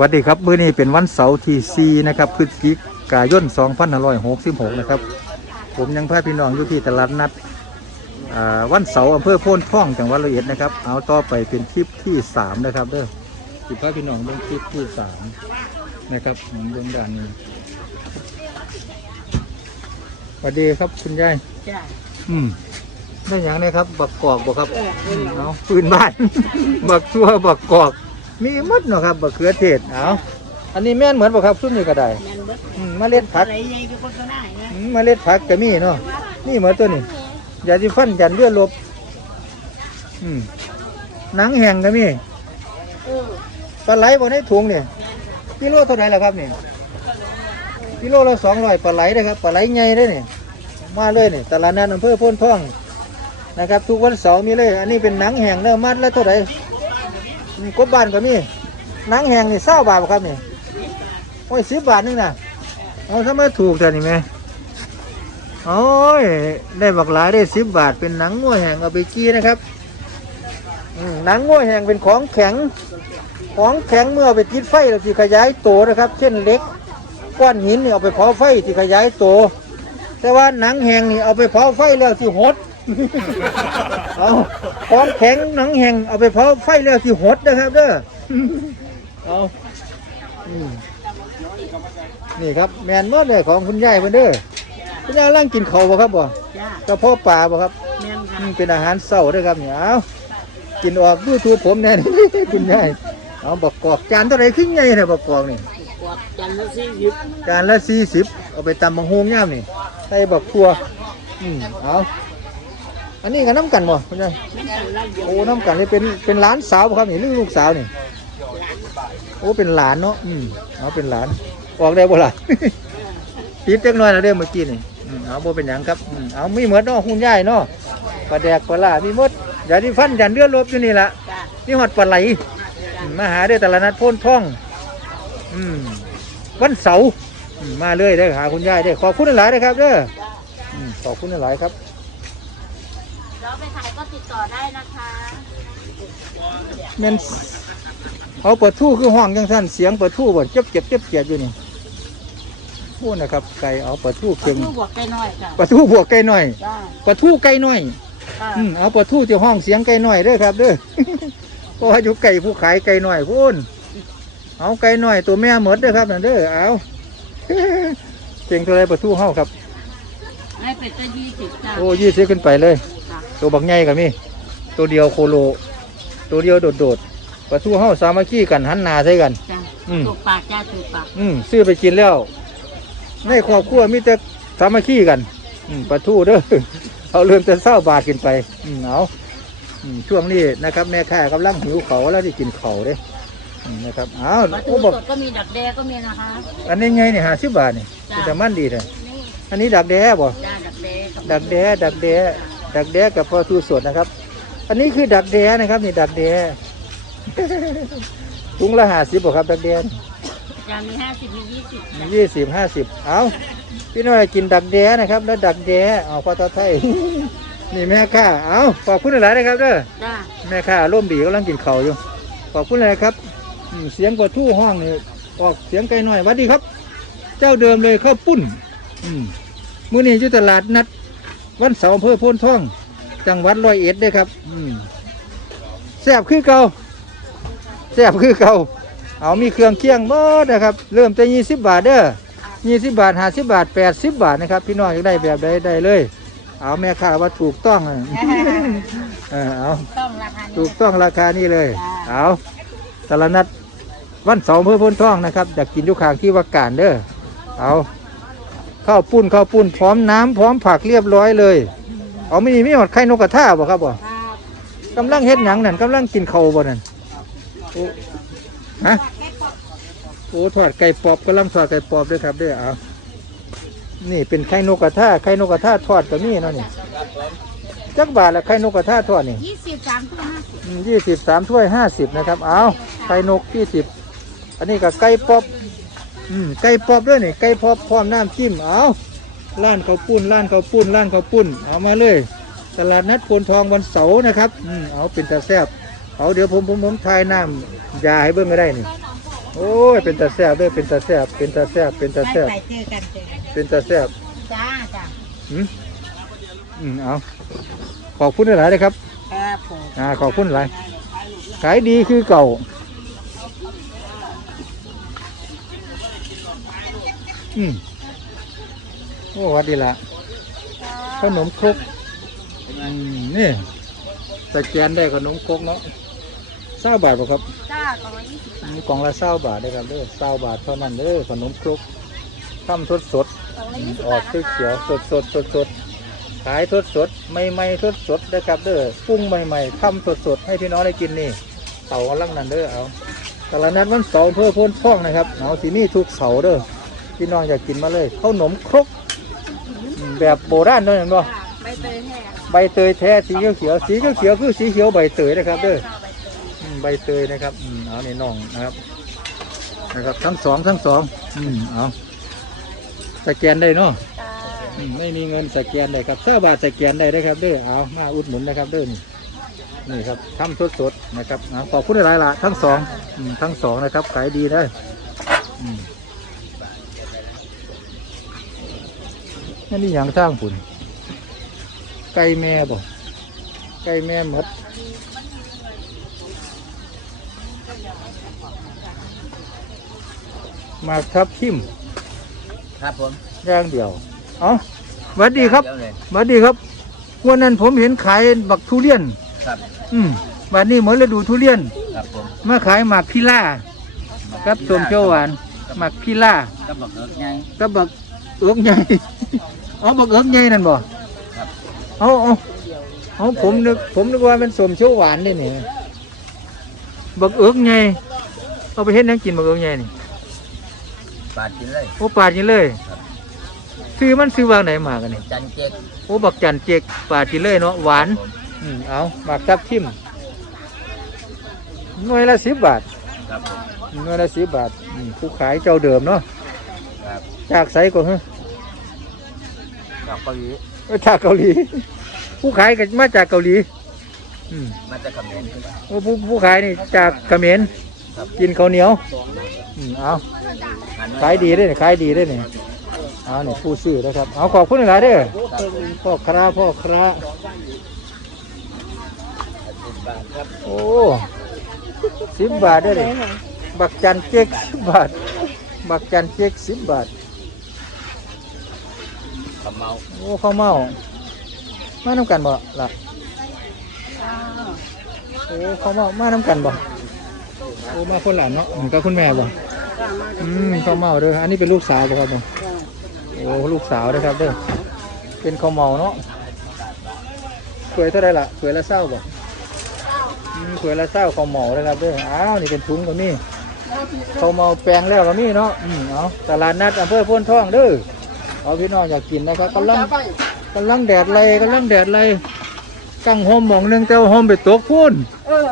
วัสดีครับมื้อนี้เป็นวันเสาร์ที่4นะครับพฤศจิกายน2566นะครับ ผมยังพาพี่น้องอยู่ที่ตลาดนัดอ่าวันเสาร์อำเภอโพนท่องจังหวัดร้อยเอ็ดนะครับ เอาต่อไปเป็นคลิปที่3นะครับเด้อสิพาพี่น้องเบิ่งคลิปที่3นะครับเบิ่งด้านนี้สวัสดีครับคุณยายจ้ะอืมได้อย่างไรครับ บักกอกบ่ครับอืมเอาปืนบ้าน บักตัวบักกอก มีหมดเนาะครับบักเขือเทศเอาอันนี้แม่นเหมือนบ่ครับซุ่มนี่ก็ได้แม่นเบิดอืมเมล็ดผักอะไรใหญ่ก็คนก็ได้นะอืมเมล็ดผักก็มีเนาะนี่เหมือนตัวนี้ยาสีฟันยันเลือดลบอืมหนังแห้งก็มีเออปลาไหลบ่ในถุงเนี่ยกิโลเท่าไหร่ล่ะครับนี่กิโลละสองร้อยปลาไหลนะครับปลาไหลใหญ่เลยนี่มาเลยนี่ตลาดนัดอำเภอโพ้นท่องนะครับ ทุกวันเสาร์มีเลย อันนี้เป็นหนังแห้งเนื้อมัดแล้วเท่าไหร่อืม กบบานก็มีหนังแห้งนี่เศร้าบาทบ่ครับนี่โอ้ยสิบบาทนึงนะเอาทำไมถูกแต่นี่แม่โอ้ยได้บักหลายได้สิบบาทเป็นหนังงัวแห้งเอาไปกี้นะครับหนังงัวแห้งเป็นของแข็ง ของแข็งเมื่อเอาไปติดไฟเราสิขยายตัวนะครับ เช่นเล็กก้อนหินนี่เอาไปเผาไฟที่ขยายตัวแต่ว่าหนังแห้งนี่เอาไปเผาไฟแล้วสิหด เอาของแข็งหนังแห้งเอาไปเผาไฟแล้วสิหดนะครับเด้อเอาอืมนี่ครับ แมนเมื่อเลยของคุณยายเพิ่นเด้อคุณยายร่างกินเขาวบ่ครับบ่จ้ะกระเพาะปลาบ่ครับแม่นค่ะอืมเป็นอาหารเศร้าเด้วยครับเนี่ยเอากินออกดูทูบผมแน่นี่คุณยายเอาบักกอกจานเท่าไหรขึ้นไงเนี่ยบักกอกนี่ กวาดจันทร์ละสี่สิบจานละสี่สิบเอาไปตำบังฮงย่ามนี่ใส่บักทัว อืมเอา อันนี้ก็น้ำกันบ่คุณยายแม่นกันละเดียวโอ้น้ำกันเลยเป็นเป็นหลานสาวบ่ครับนี่หรือลูกสาวนี่โอ้เป็นหลานเนาะอืมเอาเป็นหลานออกได้บ่ล่ะ ติดจักหน่อยนะเด้อเมื่อกี้นี่อืมเอาบ่เป็นหยังครับอืมเอามีหมดเนาะคุณยายเนาะปลาแดกปลาล่ามีหมดอย่าที่ฟันยันเลือดลบอยู่นี่ล่ะจ้ะนี่หอดปลาไหลอืมมาหาได้อแต่ละนัดโพ่นท่อง อืมวันเสาร์อืมมาเลยได้อหาคุณยายได้อขอบคุณหลายๆนะครับเด้ออืมขอบคุณหลายๆครับ เราไปขายก็ติดต่อได้นะคะแม่นเอาเปิดทู่คือห้องจังสั้นเสียงเปิดทู่บ่เจ็บเจ็บเจ็บเจ็บอยู่นี่พูดนะครับไก่เอาเปิดทู่เก่งลูกบวกไก่น้อยค่ะปลาทู่บวกไก่หน่อยจ้าปลาทู่ไก่หน่อยค่ะอืมเอาปลาทู่ที่ห้องเสียงไก่หน่อยเด้อครับเด้อ เพราะว่าอยู่ไก่ผู้ขายไก่หน่อยพูนเอาไก่หน่อยตัวแม่หมดเด้อครับนั่นเด้อเอา เก่งตัวไรปลาทู่เฮาครับให้เป็ดจะยี่สิบจ้า โอ้ยี่สิบขึ้นไปเลยค่ะ ตัวบักใหญ่กับมีตัวเดียวโคโล ตัวเดียวโดดๆปลาทูเฮาสามัคคีกันหันหน้าใส่กัน จ้าอืม ถูกปากจ้าถูกปากอืมซื้อไปกินแล้ว ในครอบครัวมีแต่สามัคคีกัน อืมปลาทูเด้อ เอาเริ่มจะเศร้าบาทกินไป อืมเอาอืมช่วงนี้นะครับ แม่ค้ากำลังหิวเขาวแล้วที่กินเขาวเด้อืมนะครับเอาปลาทูโอ้บอกสดก็มีดักแด้ก็มีนะคะ อันนี้ไงเนี่ยหาสิบบาทนี่จ้ะ แต่มันดีเลยนี่อันนี้ดักแด้บ่ จ้าดักแด้กับดักแด้ดักแด้ ดักแด้กับปลาทูสดนะครับ อันนี้คือดักแด้นะครับ นี่ดักแด้ถุงละห้าสิบบ่ครับดักแด้จ้ามีห้าสิบมียี่สิบจ้ะยี่สิบห้าสิบเอาพี่น้อยกินดักแด้นะครับ แล้วดักแด้เอาพอตาไทยนี่แม่ค้าเอาขอบคุณหลายๆนะครับเด้อจ้าแม่ค้าร่มดีกำลังกินข้าวอยู่ ขอบคุณเลยครับอืมเสียงปลาทูห้องนี่ออกเสียงไกลหน่อยหวัดดีครับ เจ้าเดิมเลยข้าวปุ้น อืมมื้อนี้อยู่ตลาดนัด วันเสาร์อำเภอโพนท่อง จังหวัดร้อยเอ็ดเด้อครับอืมแซ่บคือเก่าแซ่บคือเก่าเอามีเครื่องเคียงหมดนะครับ เริ่มแต่ยี่สิบบาทเด้อยี่สิบบาทห้าสิบบาทแปดสิบบาทนะครับพี่น้องอยากได้แบบใดได้เลย เอาแม่ค้าว่าถูกต้องอะ เออเอา ต้องราคานี้ถูกต้องราคานี้เลยจ้าเอาตลาดนัดวันเสาร์อำเพื่อพ้นท่องนะครับอยากกินทุกขางที่ว่าการเด้อ เอา ข้าวปุ้นข้าวปุ้นพร้อมน้ำพร้อมผักเรียบร้อยเลยเอาไม่มีไม่หมดไข่นกกระทาบ่ครับบ่ครับกำลังเฮ็ดหยังนั่นกำลังกินข้าวบ่นั่นโอ้ฮะโอ้ทอดไก่ปอบกำลังทอดไก่ปอบด้วยครับเด้อเอานี่เป็นไข่นกกระทาไข่นกกระทาทอดก็มีเนาะนี่จักบาทละไข่นกกระทาทอดนี่ยี่สิบสามตัวห้าสิบยี่สิบสามถ้วยห้าสิบนะครับเอาไข่นกยี่สิบอันนี้กับไก่ป๊อบ อืมไก่ป๊อบด้วยนี่ไก่ป๊อบพร้อมน้ำจิ้มเอาร้านข้าวปุ้นร้านข้าวปุ้นร้านข้าวปุ้นเอามาเลย ตลาดนัดโพนทองวันเสาร์นะครับอืมเอาเป็นตาแซ่บเอาเดี๋ยวผมผมผมทายน้ำยาให้เบิ้งก็ได้นี่โอ้ยเป็นตาแซ่บเด้อเป็นตาแซ่บเป็นตาแซ่บเป็นตาไม่แซ่บใส่เจอกันเจอกันเป็นตาแซ่บจ้าจ้าอืมอืมเอาขอบคุณหลายๆเลยครับครับผมอ่าขอบคุณหลายขายดีคือเก่า อืมโอ้วัดดีละขนมครกอืมนี่สแกนได้ขนมครกเนาะเศร้าบาทป่ะครับจ้ากล่องละยี่สิบอืมกล่องละเศร้าบาทได้อครับเด้อเศร้าบาทเท่านั้นเด้อขนมครกทำสดสดกล่องๆละอืมยี่สิบออบากทเขียวๆสดสดสดสดๆขายสดสดๆไม่ไม่สดสดๆนะครับเด้อปรุงใหม่ๆทำสดสดๆให้พี่น้องได้กินนี่เต่ากำลังนั่นเด้อเอาตลาดนัดวันเสาร์เพื่อพ้นท่องนะครับเอาสีนี่ทุกเสาร์เด้อ พี่น้องอยากกินมาเลยข้าวหนมครกอืมแบบโบราณเด้อเห็นบ่ใบเตยแห้งใบเตยแท้สีเขียวเขียวๆสีเขียวเขียวๆคือสีเขียวใบเตยนะครับเด้อข้าวใบเตยอืมใบเตยนะครับอืมเอาในน่องนะครับ นะครับทั้งสองทั้งสองอืมเอาสแกนได้เนาะจ้าอืมไม่มีเงินสแกนได้ครับเสื้อบาทสแกนได้นะครับเด้อเอามาอุดหนุนนะครับเด้อนี่นี่ครับทำสดสดๆนะครับเอาขอบคุณหลายๆละทั้งสองอืมทั้งสองนะครับขายดีได้อืม นั่นนี่อย่างสร้างผุนไก่แม่บ่ไก่แม่หมดมาครับทิมครับผมอย่างเดียวเอาสวัสดีครับเยวเลยสวัสดีครับวันนั้นผมเห็นขายบักทุเรียน ครับ อืมวันนี้เหมือนฤดูทุเรียน ครับผมมาขายหมากพิล่ากับส้มเขียวหวานหมากพิล่า ก็บอกเอิกไงกับบักเอื้อกใหญ่ เอาบักเอื้อกใหญ่นั่นบ่ครับเอาเอาเอาผมนึกผมนึกว่ามันส้มเขียวหวานนี่นี่บักเอื้อกใหญ่เอาไปเฮ็ดหยังกินบักเอื้อกใหญ่นี่ปาดกินเลยโอ้ปาดนี่เลยซื้อมันซื้อวางไหนมากันนี่จันเจ๊กโอ้บักจันเจกปาดนี่เลยเนาะหวานผมอืมเอาหมากทับทิมหน่วยละสิบบาทครับผมหน่วยละสิบบาทอืมผู้ขายเจ้าเดิมเนาะครับจากไสก่อนฮะดอกเกาหลีเอ้ยจากเกาหลี ผู้ขายก็มาจากเกาหลี อืมมาจากเขมรขึ้นมาโอ้ผู้ผู้ขายนี่จากเขมรครับกินข้าวเหนียว อืมเอาหันมขายดีได้เนี่ยขายดีได้เนี่ยเอาเนี่ยผู้ซื้อนะครับ เอาขอบคุณหลายๆเด้อครับพ่อคราพ่อคราสิบบาทครับโอ้สิบบาทได้เลยบักจันเจกสิบบาท บักจันเจกสิบบาท ขมเมาโอ้ข้าวเมามาน้ำกันบ่ล่ะโอ้ข้าวเมามาน้ำกันบ่โอ้มาคนหลานเนาะอืมกับคุณแม่บ่อืมข้าวเมาเด้ออันนี้เป็นลูกสาวบ่ครับผมโอ้ลูกสาวเด้อครับเด้อเป็นข้าวเมาเนาะสวยเท่าไรล่ะสวยละเศร้าบ่อืมสวยละเศร้าข้าวเมาเด้อครับเด้ออ้าวนี่เป็นถุงก็มีข้าวเมาแปลงแล้วก็มีเนาะอืมเอาตลาดนัดอำเภอโพ้นทองเด้อ เอาพี่น้องอยากกินนะครับกำลังกำลังแดดเลยกำลังแดดเลยกั้งห่มหมองหนึงแต่ว่าห่มไปตกพุ่นเออ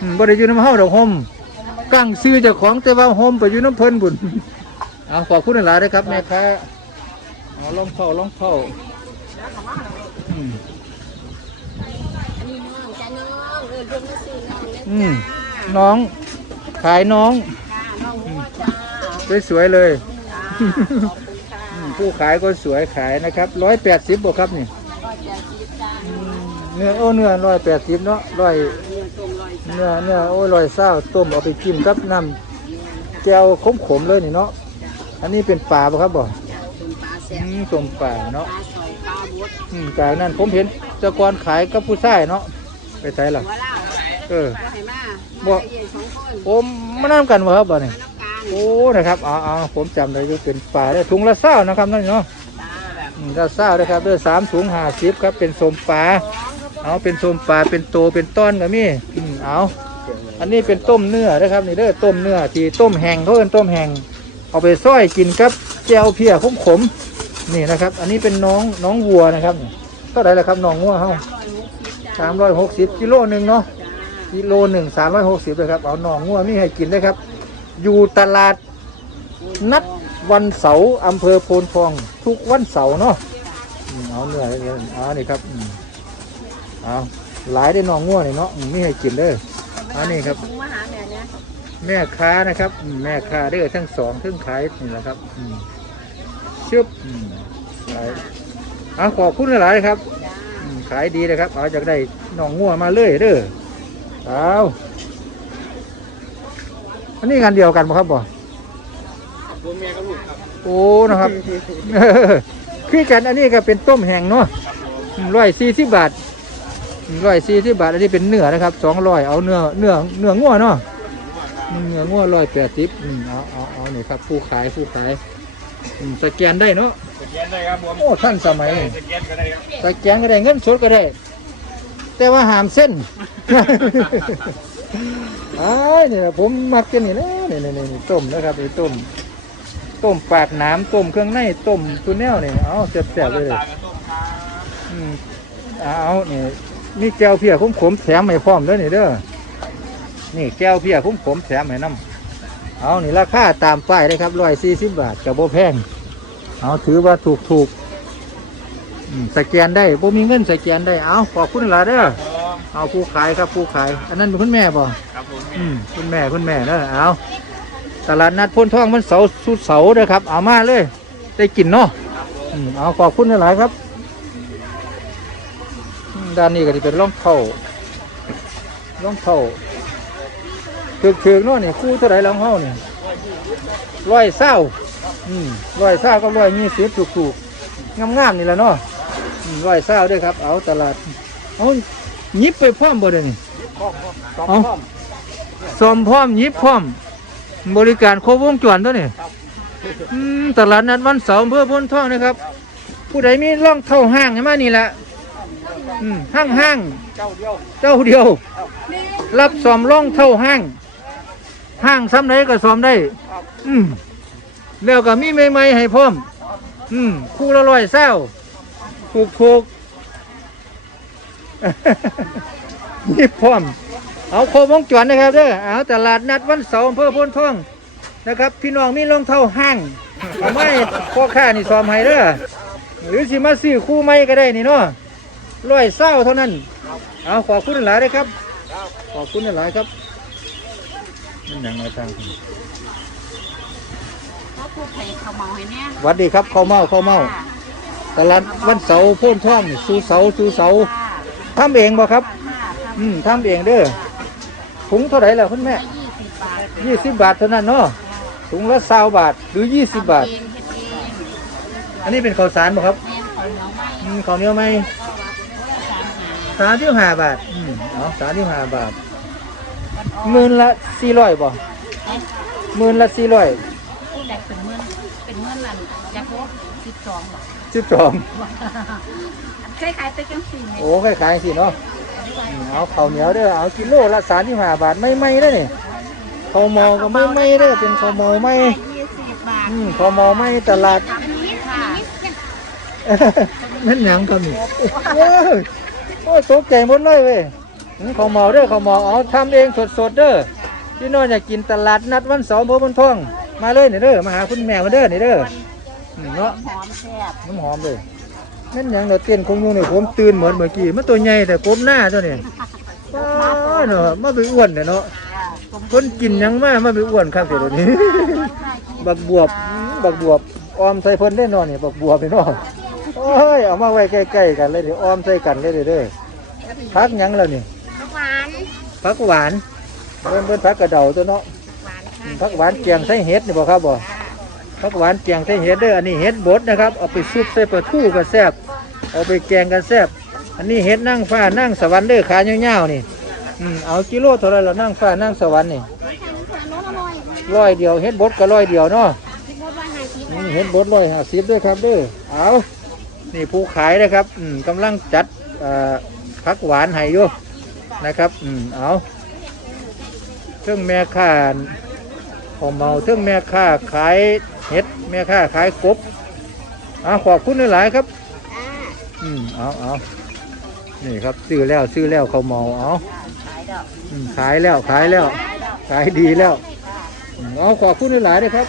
อืมบ่ได้อยู่น้ำเฮาดอกห่มกั้งซื้อเจากของแต่ว่าห่มไปอยู่น้ำเพิ่นบุญเอาขอบคุณหลายๆนะครับแม่ค้าเอาลองเข้าลองเข้าอืม อันนี้น้องจ้าน้องเออรวมมาซื้อน้องนะอืมน้องขายน้อง จ้าน้องหัวจ้าสวยๆเลย จ้าขอบคุณค่ะอืม ผู้ขายก็สวยขายนะครับร้อยแปดสิบบ่ครับนี่ก็จะคิดจ้าอืมเนื้อโอ้เนื้อร้อยแปดสิบเนาะร้อยเนื้อตรงลอยเนื้อเนื้อโอ้ยลอยเศร้าต้มเอาไปจิ้มกับน้ำแก้วขมๆเลยนี่เนาะอันนี้เป็นปลาปะครับบ่จ้าตุ่มปลาแซ่อืบมต้มปลาปเนาะลาซอยปลาบดอืมจากนั้นผมเห็นแตะกอนขายกับผู้ชายเนาะไปใส่ล่ะหัวล่าเออก็ให้มาบ่มาเย็นสองคนโอ้มาน้ำกันบ่ครับบ่เนี่ยน้ำกลาง โอ้นะครับอ๋อๆผมจำได้ว่าเป็นปลาได้ถุงละเศร้านะครับนั่นเนาะจ้าอืมละเศร้าเลยครับเด้อสามถุงห้าสิบครับเป็นสมปลาเอาเป็นสมปลาเป็นโตเป็นต้อนก็มีอืมเอาอันนี้เป็นต้มเนื้อนะครับนี่เด้อต้มเนื้อที่ต้มแห้งเขาเอิ้นต้มแห้งเอาไปซ้อยกินกับแจวเพียขมขมๆนี่นะครับ อันนี้เป็นน้องน้องวัวนะครับเท่าไหร่ละครับน้องวัวเฮาสามร้อยหกสิบกิโลหนึ่งเนาะกิโลหนึ่งสามร้อยหกสิบเลยครับเอาน้องวัวมีให้กินได้ครับ อยู่ตลาดนัดวันเสาร์อำเภอโพนทอง ทุกวันเสาร์เนาะอืมเอาเนื้อเลยเอานี่ครับอืมเอาหลายได้นองงัวนี่เนาะอืมมีให้กินเด้อ อันนี้ครับ ถุงมาหาแม่เนี่ยแม่ค้านะครับอืมแม่ค้าเด้อทั้งสองทั้งขายนี่แหละครับอืมชึบอืมขายเอาขอบคุณหลายๆครับ จ้า อืมขายดีนะครับ เอาจากได้หนองงัวมาเลยเด้อเอา อันนี้งานเดียวกันบ่ครับบ่รวมเมียกับลูกครับโอ้นะครับคือกันอันนี้ก็เป็นต้มแห้งเนาะร้อยสี่สิบบาทร้อยสี่สิบบาท อันนี้เป็นเนื้อนะครับสองร้อยเอาเนื้อเนื้อเนื้องัวเนาะอืมเนื้องัวร้อยแปดสิบอืมเอาเอาเอานี่ครับผู้ขายผู้ขายอืมสแกนได้เนาะสแกนได้ครับผมโอ้ท่านสมัยนี่สแกนก็ได้ครับสแกนก็ได้เงินสดก็ได้ แต่ว่าหามเส้น อ้ายเนี่ยผมมักกินนี่นะนี่นี่นี่นี่ต้มนะครับนี่ต้ม ต้มปาดน้ำต้มเครื่องในต้มตัวแนวนี่เอาแซ่บๆเลยตากับต้มครับอืมเอานี่มีแก้วเพียขมๆแถมให้พร้อมเด้อนี่เด้อนี่แก้วเพียขมๆแถมให้น้ำเอานี่ราคาตามป้ายเลยครับร้อยสี่สิบบาทกับโบแพงเอาถือว่าถูกถูกๆอืมสแกนได้โบมีเงินสแกนได้เอาขอบคุณหลายเด้อผม เอาผู้ขายครับผู้ขาย อันนั้นเป็นคุณแม่ป่ะครับผมอืมคุณแม่คุณแม่เด้อเอาตลาดนัดพ้นท่องมันเสาร์สุดเสาร์เด้อครับ เอามาเลย ได้กินเนาะอืมเอาขอบคุณหลายๆครับอืมด้านนี้ก็จะเป็นร่องเท้าร่องเท้าถือถือๆเนาะนี่คู่เท่าไหร่รองเท้านี่ร้อยเศร้าอืมร้อยเศร้าก็ร้อยยี่สิบถูกๆงามๆนี่แหละเนาะอืมร้อยเศร้าด้วยครับ เอาตลาดเอาห ยิบไปพร้อมบ่เด้อนี่เอาสมพร้อมหยิบพร้อม บริการครบวงจรตัวนี่อืมตลาดนัดวันเสาร์อำเพื่อพ้นท่องนะครับ ผู้ใดมีร่องเท่าห้างให้มานี่แหละอืมห้างห้างเจ้าเดียวเจ้าเดียว รับสอมร่องเท่าห้าง ห้างซ้ำไหนก็สอมได้ อืมแล้วก็มีใหม่ๆให้พร้อม อืมคู่ละร้อยเศร้าถูกถูกๆ นี่พร้อม เอาโคมวงจรนะครับเด้อเอาตลาดนัดวันเสาร์อำเภอโพ้นท่องนะครับ พี่น้องมีรองเท้าห้างเอาไม่พ่อค้านี่ซ้อมให้เด้อหรือสิมาซื้อคู่ไม้ก็ได้นี่เนาะร้อยเศร้าเท่านั้น เอาขอบคุณหลายเลยครับ ขอบคุณหลายครับมันหยังไงทางเขาพูดให้เขาเมาให้เนี่ยหวัดดีครับข้าวเมาข้าวเมาตลาดวันเสาร์โพ้นท่องนี่สู่เสาสู่เสา ทำเองบ่ครับ อืมทำเองเด้อถุงเท่าไหร่ล่ะคุณแม่ยี่สิบบาทยี่สิบบาทเท่านั้นเนาะถุงละสาบาทหรือยี่สิบบาทเองเฮ็ดเองอันนี้เป็นข้าวสารบ่ครับแม่นคนเมาไม่อืมข้าวเหนียวไหมสามหาสามที่ห้าบาท อืมเอาสามที่ห้าบาทวันออกหมื่นละสี่ร้อยบ่หมื่นละสี่ร้อยผู้ใดเป็นเมื่อนเป็นเมื่อนนั่นจะพบสิบสองหรอสิบสองเคยขายไปจังสี่เมตรโอ้คล้ายๆสิเนาะอืมเอาข้าวเหนียวเด้อเอากิโลละสามที่ห้าบาทไม่ไม่ได้อนี่ข้าวเมาก็ไม่ไม่เด้อเป็นข้าวเมาไม่ยี่สิบบาทอืมข้าวเมาไม่ตลาดทำนี้ค่ะนั่นหยังก็มีโอ้ยโอ้ยตกใจหมดเลยเว้ยอืมข้าวเมาเด้อข้าวเมาเอาทำเองสดๆเด้อพี่น้องอยากกินตลาดนัดวันเสาร์พบนท่อง มาเลยนี่เด้อมาหาคุณแม่มาเด้อนี่เด้ออืมเนาะหอมแซ่บน้ำหอมเลย นั่นหยังเราเต้นคงอยู่นี่ผมตื่นเหมือนเมื่อกี้มันตัวใหญ่แต่กลมหน้าตัวนี้ป้าเนาะมาไปอ้วนเนาะคนกินหยังมามาไปอ้วนครับเดี๋ยวนี้ บักบวบอืมบักบวบออมใส่เพิ่นได้เนอนนี่บักบวบไปเนาะโอ้ยเอามาไว้ใกล้ๆกันเลยเดี๋ยวออมใส่กันเลยเด้อเด้อพักหยังแล้วนี่หวานพักหวานเพิ่นเพิ่นพักกระเดาตัวเนาะหวานอืค่ะมพักหวานเกียงใส่เห็ดนี่บ่ครับบ่พักหวานเกียงใส่เห็ดเด้ออันนี้เห็ดบดนะครับ เอาไปซุปใส่ปลาทูก็แซ่บ เอาไปแกงก็แซ่บอันนี้เห็ดนั่งฟ้านั่งสวรรค์เด้อขาเงี้ยวๆนี่อืมเอากิโลเท่าไรล่ะนั่งฟ้านั่งสวรรค์นี่ร้อยเดียวเห็ดบดก็ร้อยเดียวเนาะอืมเห็นบดร้อยห้าสิบด้วยครับเด้อเอานี่ผู้ขายนะครับอืมกำลังจัดอ่าพักหวานให้อยู่นะครับอืมเอาเครื่องแม่ค้าขอเมาเครื่องแม่ค้าขายเห็ดแม่ค้าขายกบอาขอบคุณหลายๆครับ อืมเอาเอานี่ครับซื้อแล้วซื้อแล้วเขาเมาเอาอืมขายแล้วขายแล้ว ขายดีแล้วอืมเอาขอบคุณหลายๆด้วยครับ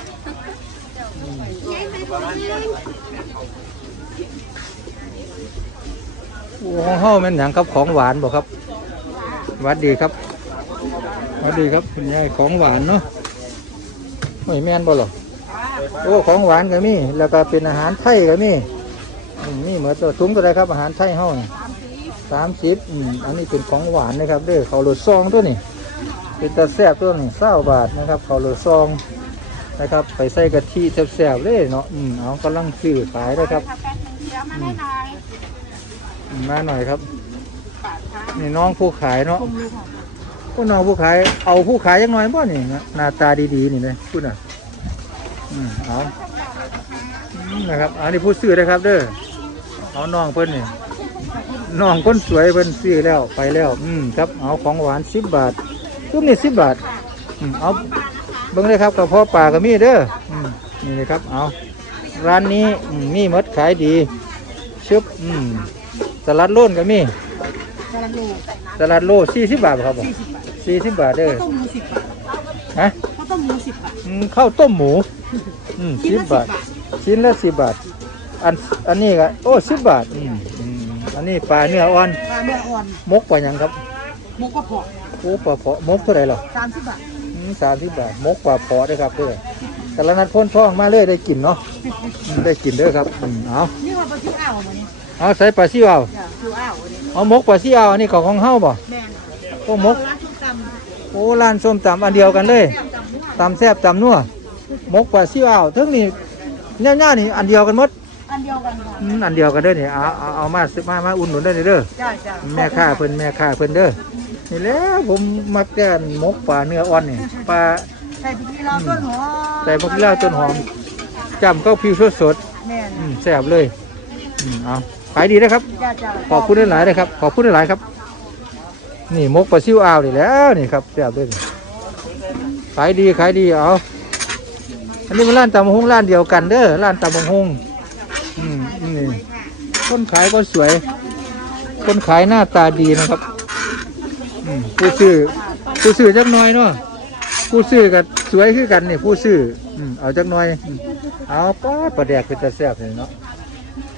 โอ้ของเฮาแม่นหยังครับของหวานบ่ครับหวัดดีครับสวัสดีครับคุณยายของหวานเนาะไม่แม่นบ่หรอโอ้ของหวานก็มีแล้วก็เป็นอาหารไทยก็มี นี่เหมือนตัวถุงตัวใดครับอาหารไทยเฮานี่สามสิบอืมอันนี้เป็นของหวานนะครับเด้อเขาวโรดซองตัวนี้เป็นตาแซ่บตัวนี้เศร้าบาทนะครับเขาวโรดซองนะครับไปใส่กะทิแซ่บๆเลยเนาะอืมเอากำลังซื้อขายนะครับอืมอืมมาหน่อยครับ นี่น้องผู้ขายเนาะก็น้องผู้ขายเอาผู้ขายยังน้อยบ่นี่นะหน้าตาดีๆนี่เลยพูดน่ะอืมเอาอืมนะครับอันนี้ผู้ซื้อนะครับ เด้อ เอาน้องเพิ่นนี่น้องคนสวยเพิ่นซื้อแล้วไปแล้ว อืมครับเอาของหวานสิบบาทตุ้มนี่สิบบาทอืมเอาเบิ่งเลยครับกระเพาะปลาก็มีเด้ออืมนี่นะครับเอาร้านนี้อืมมีหมดขายดีชึบอืมสลัดโล้นก็มีกำลังโลตลาดโลสี่สิบบาทบ่ครับสี่สิบบาทสี่สิบบาทเด้อต้มหมูสิบบาทฮะข้าวต้มหมูสิบบาทอืมข้าวต้มหมูอืมชิ้นสิบละบาทชิ้นละสิบบาท อันอันนี้ก็โอ้สิบบาทอืมอืมอันนี้ปลาเนื้ออ่อนปลาเนื้ออ่อนมกปลาหยังครับหมูกระเพาะโอ้ปลาเพาะมกเท่าไหร่หรอสามสิบบาทสามสิบบาทมกปลาเพาะเด้อครับเด้อแต่ละนัดพ่นท้องมาเลยได้กินเนาะอืมได้กินเด้อครับอืมเอานี่ว่าปลาซิวอ้าววันนี้เอาใส่ปลาซิวเอาจ้ะซิวอ้าววันนี้เอามกปลาซิวเอาอันนี้ของของเฮาบ่แม่นโอ้มก ร้านส้มตำโอ้ร้านส้มตำอันเดียวกันเลยแซ่บตำด้วยตำแซ่บตำนัวมกปลาซิวเอาเทั้งนี้ย่าๆนี่อันเดียวกันหมด อันเดียวกันค่ะอืมอันเดียวกันเด้อนี่เอาเอาเอามาซื้อมามาอุ่นหนุนได้เด้อจ้าจ้าแม่ค้าเพิ่นแม่ค้าเพิ่นเด้อนี่แหล้วผมมักแต่อันหมกปลาเนื้ออ่อนนี่ปลาใส่พริกขี้เหล้าต้นหอมใส่บักลาวต้นหอมจำก็ผิวสดสดแม่นๆอืมแซ่บเลยอืมเอาขายดีนะครับ จ้าจ้าขอบคุณหลายๆเลยครับ ขอบคุณหลายๆครับ นี่หมกปลาซิวอ่าวนี่แหล้วนี่ครับแซ่บเลยนี่ขายดีขายดีเอาอันนี้เป็นร้านตำบักหงร้านเดียวกันเด้อร้านตำบักหง อืมนี่คนขายก็สวย คนขายหน้าตาดีนะครับผู้ซื้อผู้ซื้อจักน้อยเนาะผู้ซื้อกับสวยคือกันนี่ผู้ซื้ออืมเอาจักน้อย เอาป้าปลาแดกเป็นตาแซ่บเลยเนาะ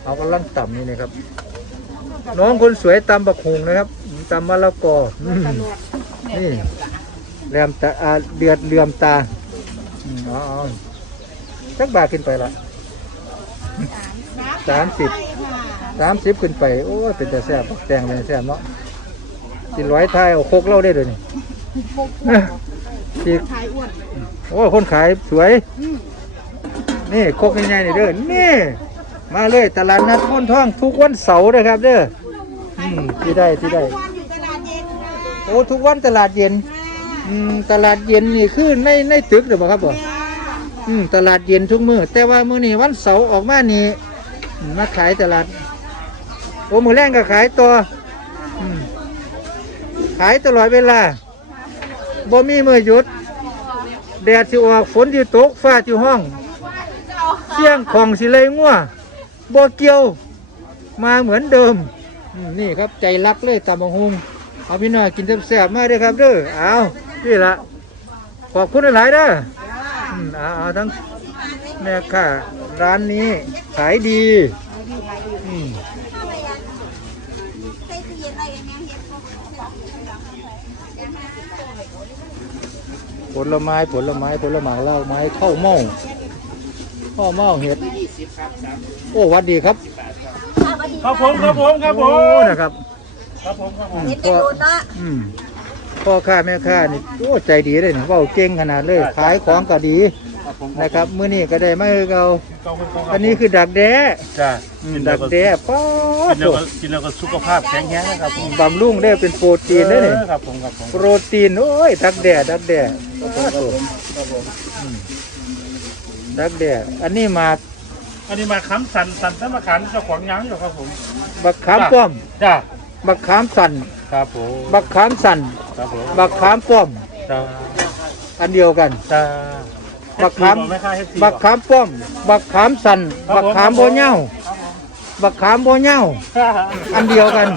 เอากำลังต่ำนี่นะครับ น้องคนสวยตำบักฮุงนะครับตำมะละกอนี่แหลมตาอ่าเดือดเหลื่อมตาอ๋อจักบาทขึ้นไปละ สามสิบสามสิบขึ้นไป โอ้ยเป็นแต่แซ่บบักแตงเลยแซ่บเนาะสิร้อยไทยเอาโคกเล่าได้เลยนี่สิขายอ้วนโอ้ยคนขายสวย นี่โคกง่ายๆนี่เด้อนี่ มาเลยตลาดนัดพ้นท่องทุกวันเสาร์นะครับ เด้ออืมที่ได้ที่ได้วันอยู่ตลาดเย็นค่ะโอ้ทุกวันตลาดเย็นอืมตลาดเย็นนี่คือในในตึกหรือเปล่าครับบ่อืมตลาดเย็นทุกมื้อแต่ว่ามื้อนี้วันเสาร์ออกมานี่อื มาขายตลาด โอ้มือแรงก็ขายต่ออืมขายตลอดเวลาบ่มีมือหยุด แดดสิออกฝนสิตกฟ้าสิห้อง เสียงของสิเลยงัวบ่เกี่ยว มาเหมือนเดิม นี่ครับใจรักเลยตามบังฮุงเอาพี่น้อยกินแซ่บๆมาเด้ครับเด้อเอานี่ละขอบคุณหลายๆเด้ออืมเอาเอาทั้งแม่ค้า ร้านนี้ขายดีอืมผลไม้ผลไม้ผลไม้เหล้าไม้ข้าวเม่าข้าวเม่าเห็ดโอ้หวัดดีครับครับผมครับผมครับผโอ้มนะครับครับผมครับผมอืมพ่ออืมพ่อค้าแม่ค้านี่โอ้ใจดีเลยนะเว่าเก่งขนาดเลยขายของก็ดีครับ ผมนะครับมื้อนี้ก็ได้มาคือเก่าขอบคุณครับอันนี้คือดักแด้จ้าอืมกินแล้ดัวกก็แด้ป้ากินแล้วตัวก็กินแล้วก็สุขภาพแข็งแรงนะครับผมบำรุงได้เป็นโปรตีนได้นี่ออครับผมครับผมโปรตีนโอ้ยดักแด้ดักแด้ป้าตัวครับผมอืมดักแด้อันนี้หมากอันนี้มาค้ำสันสันสันมาขันเจ้าของยังอยู่ครับผมบักขามป้อมจ้าบักขามสันครับผมบักขามสันครับผมบักขามป้อมจ้าอันเดียวกันจ้า บักขามไม่ค่าเฮ็ดสีบักขามป้อม บักขามสันบักขามโบเหย้าบักขามโบเหย้าอันเดียวกัน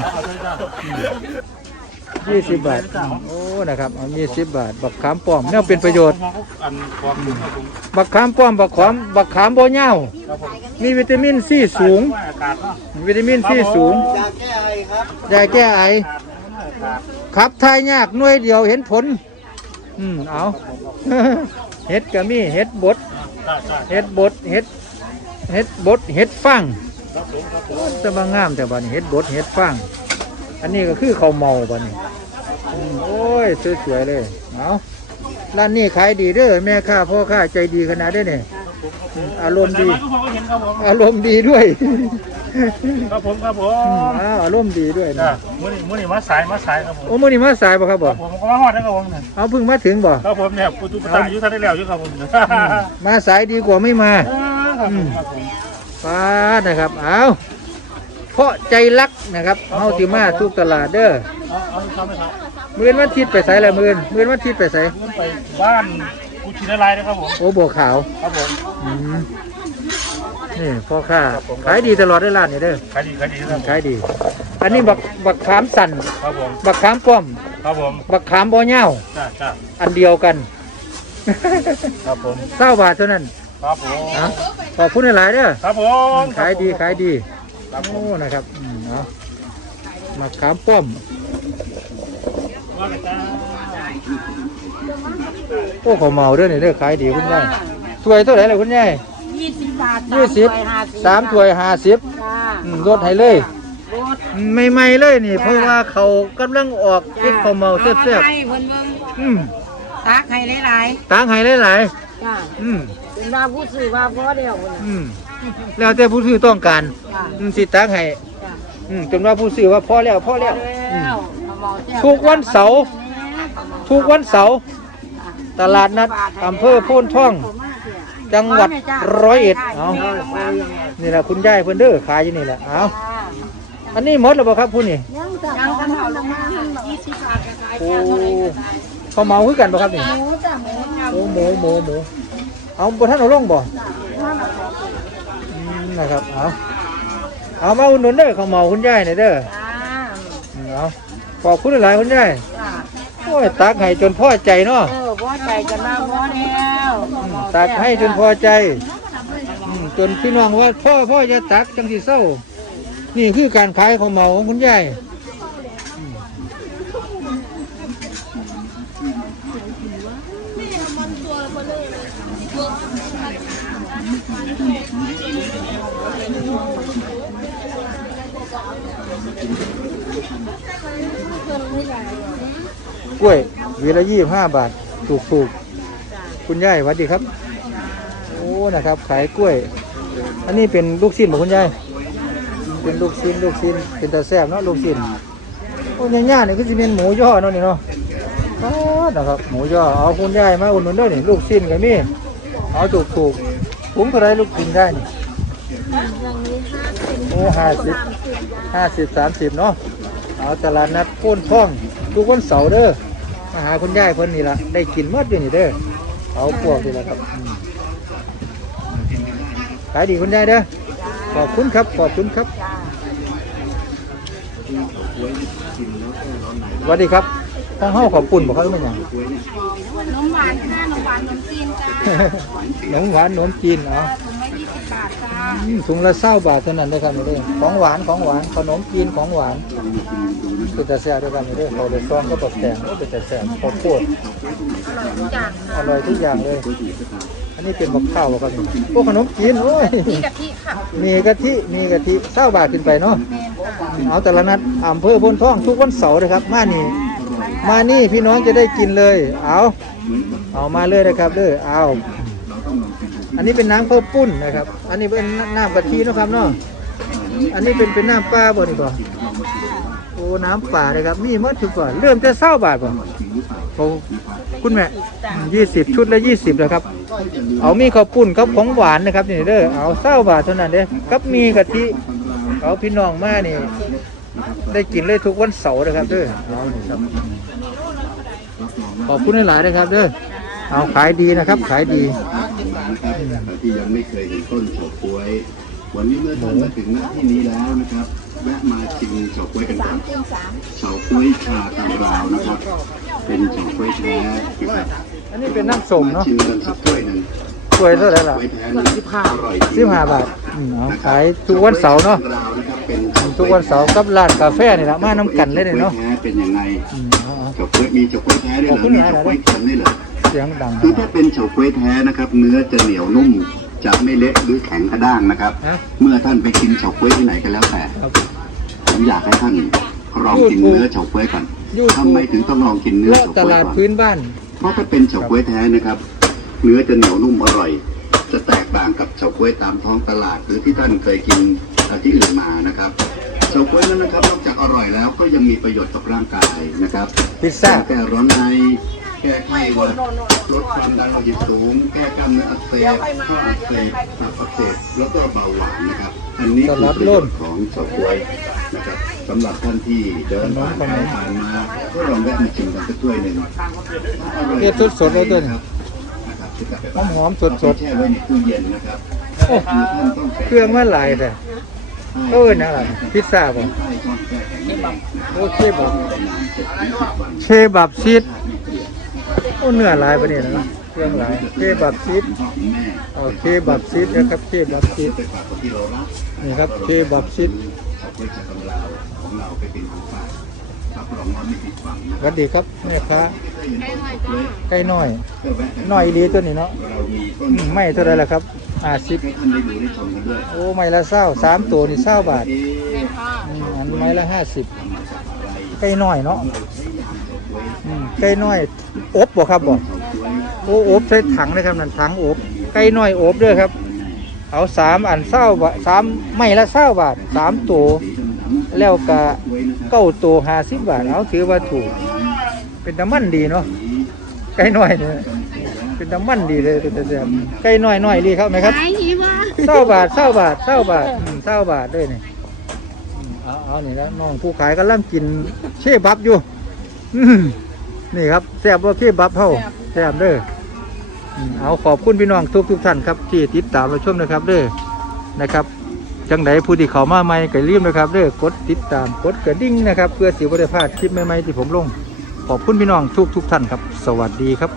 ยี่สิบบาทอืมโอ้ นะครับเอามีสิบบาท บักขามป้อมเนี่ยเป็นประโยชน์อันความรู้ครับผมบักขามป้อม บักขาม บักขามโบเหย้าครับผมมีวิตามินซีสูงว่าอากาศเนาะวิตามินซีสูงยาแก้ไอครับยาแก้ไออขับทายยากหน่วยเดียวเห็นผล อืม เอา เฮ็ดก็มีเฮ็ดบดใช่ใช่เฮ็ดบดเฮ็ดเฮ็ดบดเฮ็ดฟังครับผมครับผมจะมางามแต่บัดนี้เฮ็ดบดเฮ็ดฟังอันนี้ก็คือข้าวเมาบัดนี้อืมโอ้ยสวยๆเลยเอาร้านนี้ขายดีเด้อแม่ค้าพ่อค้าใจดีขนาดเด้อเนี่ยอืมอารมณ์ดีแต่ว่าก็พอก็เห็นครับผมอารมณ์ดีด้วย ครับผมครับผอืมมอ้าวอารมณ์ดีด้วยจ้านะมื้อนี้มื้อนี้มาสายมาสายครับผมโอ้มื้อนี้มาสายบ่ครับบ่ผมก็มาฮอดนะครับผมเนี่ยเอาเพิ่งมาถึงบ่ครับผมเนี่ยปุตุปตาอยู่ท่านได้แล้วอยู่ครับผมมาสายดีกว่าไม่มาครับผมครับผมป้าดนะครับเอาเพราะใจรักนะครับเฮาสิมาทุกตลาดเด้อเอาเอาทำไหมครับมื้อวันอาทิตย์ไปไสละมื้อมื้อวันอาทิตย์ไปไสเพื่อนไปบ้านกุชินารายนะครับผมโอ้บัวขาวครับผมอืม นี่พ่อค้าขายดีตลอดได้อร้านนี่เด้อขายดีขายดีครับขายดี อันนี้บักบักขามสั่นครับผมบักขามป้อม ครับผมบักขามบ่เหย้าจ้าจ้าอันเดียวกันครับผมเศร้าบาทเท่านั้นครับผมเอาขอบคุณหลายๆเด้อครับผมขายดีขายดีครับผโอ้มนะครับอืมเอาบักขามป้อม ว่าเลยจ้าโอ้เขาวเมาเด้อนี่เด้อขายดีคุณยายถวยเท่าไหร่ล่ะคุณยาย ยี่สิบบาทยี่สิบสามถ้วยห้าสิบจ้าอืมลดให้เลยรถใหม่ๆเลยนี่ เพราะว่าเขากำลังออกเอ็ดเขาวเมาแซ่บให้เพิ่นเบิ่งๆอืมตักให้หลายต่างให้หลายๆจ้าๆอืมเป็นว่าผู้ซื้อว่าพอเดียวพุ่นน่ะอืมแล้วแต่ผู้ซื้อต้องการจ้าอืมสิตักให้จ้าอืมจนว่าผู้ซื้อว่าพอแล้วพอแล้วอืมแล้วเอาเมาแซ่บทุกวันเสาร์ทุกวันเสาร์ตลาดนัดอำเภอโพนท่อง จังหวัดร้อยเอ็ดเอานี่แหละคุณยายเพิ่นเด้อขายอยู่นี่แหละเอาอันนี้หมดแล้วบ่ครับผู้นี่ยังจ้ะยังกันเอาลงมายี่สิบบาทก็ขายโอ้แค่เท่าไหร่ก็ขายเขาเมาคือกันบ่ครับนี่หมูจ้ะหมูจ้ะโอ้หมูหมูหมูเอาบ่ท่านเอาลงบ่อืมนะครับเอาเอามาอุดหนุนเด้อเขาวเมาคุณยายนี่เด้อจ้าอืมเอาขอบคุณหลายๆคุณยายจ้าโอ้ยตักให้จนพอใจเนาะ เออพอใจจะมาพอแล้วตักให้จนพอใจอืมจนพี่น้องว่าพ่อพ่อจะตักจังสิเศร้า นี่คือการขายของเหมาของคุณยายอืมกล้วยหวีละยี่ห้าบาท ถูกถูกๆคุณยายสวัสดีครับ โอ้นะครับ ขายกล้วย อันนี้เป็นลูกชิ้นของคุณยายเป็นลูกชิ้นลูกชิ้นเป็นตาแซ่บเนาะลูกชิ้นโอ้ย่าๆนี่ก็จะเป็นหมูย่อเนาะนี่เนาะอ๋อนะครับหมูย่อเอาคุณยายมาอุ่นนุนเด้อนี่ลูกชิ้นก็มีเอาถูกถูกๆถุงเท่าไรลูกชิ้นได้นี่โอ้ห้าสิบห้าสิบสามสิบเนาะเอาตลาดนัดโพ้นท่องทุกวันเสาร์เด้อ มาหาคุณยายเพิ่นนี่ละได้กินหมดอยู่นี่เด้อเอาพวกนี่ละครับอืมขายดีคุณยายเด้อขอบคุณครับขอบคุณครับสวัสดีครับห้องเฮาขอบปุ่นบอกเขาเป็นหยังนมหวานค่ะนมหวานนมจีนจ้า หนมหวานหนมจีนเอาถุง ถุงละเศร้าบาทเท่านั้นได้อครับนี่เด้อของหวานของหวานขนมจีนของหวานเป็นแต่แซ่บด้วยกันนี่เด้อเราเลยซ้อมก็ตกแต่งโอ้เป็นแต่แซ่บข้าวโพดจ้าอร่อยทุกอย่างเลย อันนี้เป็นบักข้าวบ่ครับนี่พวกขนมจีนโอ้ยมีกะทิค่ะมีกะทิมีกะทิเศร้าบาทขึ้นไปเนาะแม่นค่ะเอาแต่ละนัดอำเภอพนท่องทุกวันเสาร์นะครับมานี่มานี่พี่น้องจะได้กินเลย เอาเอามาเลยนะครับเด้อเอา อันนี้เป็นน้ำข้าวปุ้นนะครับ อันนี้เป็นน้ำกะทินะครับเนาะ อันนี้เป็นเป็นน้ำปลาบ่นี่บ่โอ้ น้ำป่าเลยครับนี่หมดทุกก่อนเริ่มจะเศร้าบาทบ่โอ้คุณแม่ยี่สิบชุดละยี่สิบแล้วครับ เอามีข้าวปุ้นกับของหวานนะครับนี่เด้อ เอาเศร้าบาทเท่านั้นเด้อกับมีกะทิ เอาพี่น้องมานี่ ได้กินเลยทุกวันเสาร์นะครับเด้อเอานี่ครับขอบคุณหลายๆนะครับเด้อ เอาขายดีนะครับ ขายดี ที่ยังไม่เคยเห็นต้นเฉาก๊วย วันนี้เมื่อท่านมาถึงณที่นี้แล้วนะครับแวะมาชิมเฉาก๊วยกันก่อนเฉาก๊วยชาตำราวนะครับ เป็นเฉาก๊วยแท้นะครับอันนี้เป็นน้ำส้มมาเนาะชิมกันสักถ้วยหนึ่งถ้วยเท่าไหร่ล่ะก๊วยแท้นั้นอร่อยจริงสิบห้าบาทอือืมเอาขายทุกวันเสาร์เนาะทุกวันเสาร์กับร้านกาแฟนี่ละมาน้ำกันเลยเนี่ยเนาะแท้เป็นยังไงอืมเอาเอาเฉาก๊วยมีเฉาก๊วยแท้ด้วยเหรขอบคุอณมีหลายๆเฉาก๊วยเค็มด้วยเหรอ เสียงดังคือถ้าเป็นเฉาก๊วยแท้นะครับ เนื้อจะเหนียวนุ่มจะไม่เละหรือแข็งกระด้างนะครับฮะเมื่อท่านไปกินเฉาก๊วยที่ไหนก็แล้วแต่ครับผมอยากให้ท่านลองกิน YouTube เนื้อเฉาก๊วยก่อน YouTube ทำไมถึงต้องลองกินเนื้อเลาะเฉาตก๊วยลาดก่อนพื้นบ้าน เพราะถ้าเป็นเฉาก๊วยแท้นะครับ เนื้อจะเหนียวนุ่มอร่อย จะแตกต่างกับเฉาก๊วยตามท้องตลาด หรือที่ท่านเคยกินที่อื่นมานะครับเฉาก๊วยนั้นนะครับนอกจากอร่อยแล้วก็ยังมีประโยชน์กับร่างกายนะครับพิซซ่าแก้ร้อนใน แก้ไข้หวัดลดความดันโลหิตสูง แก้กล้ามเนื้ออักเสบข้ออักเสบตับอักเสบแล้วก็เบาหวานนะครับ อันนี้คือประโยชน์ของเฉาก๊วยนะครับสำหรับท่านที่เดินผ่านไปผ่านมาก็ลองแวะมาชิมกันสักถ้วยหนึ่งเฮ็ดสดๆเลยตัวนี้หอมหอมๆสดสดแช่ไว้ในตู้เย็นนะครับๆโอ้เครื่องมาหลายแต่เอิ้นอะไรพิซซ่าบ่โอเคบ่เคบับชีส โอ้เนื้อลายปะเนี่ยนะเครื่องลายเคบับชีสโอเคบับชีสนะครับเคบับชีสนี่ครับเคบับชีสสวัสดีครับแม่ค้าไก่น้อยน้อยอีหลีตัวนี้เนาะไม่เท่าไรล่ะครับห้าสิบโอ้ไม่ละเศร้าสามตัวนี่เศร้าบาทอันไม้ละห้าสิบไก่น้อยเนาะ อืมไก่น้อยอบบ่ครับบ่โอ้อบใส่ถังเลยครับนั่นถังอบไก่น้อยอบเด้วยครับ เอาสามอันเศร้าบาทสามไม่ละเศร้าบาทสามตัวแล้วก็เก้าตัวห้าสิบบาทเอาถือว่าถูก เป็นน้ำมันดีเนาะไก่น้อยเนี่ยเป็นน้ำมันดีเลยเป็นแต่ไก่น้อยน้อยดีครับไหมครับขายดีวะเศร้าบาทเศร้าบาทเศร้าบาทอืมเศร้าบาทด้วยนี่อืมเอาเอานี่แล้วน้องผู้ขายกำลังกินเชฟบับอยู่อืม นี่ครับแซ่บว่าเชฟบับเฮาแซ่บเด้ออืมเอาขอบคุณพี่น้องทุกทุกๆท่านครับที่ติดตามเราชมนะครับเด้อนะครับจังไดผู้ที่เขามาใหม่ก็รีบนะครับเด้อกดติดตามกดกระดิ่งนะครับ เพื่อสิบริพลาดคลิปใหม่ๆที่ผมลง ขอบคุณพี่น้องทุกทุกๆท่านครับ สวัสดีครับ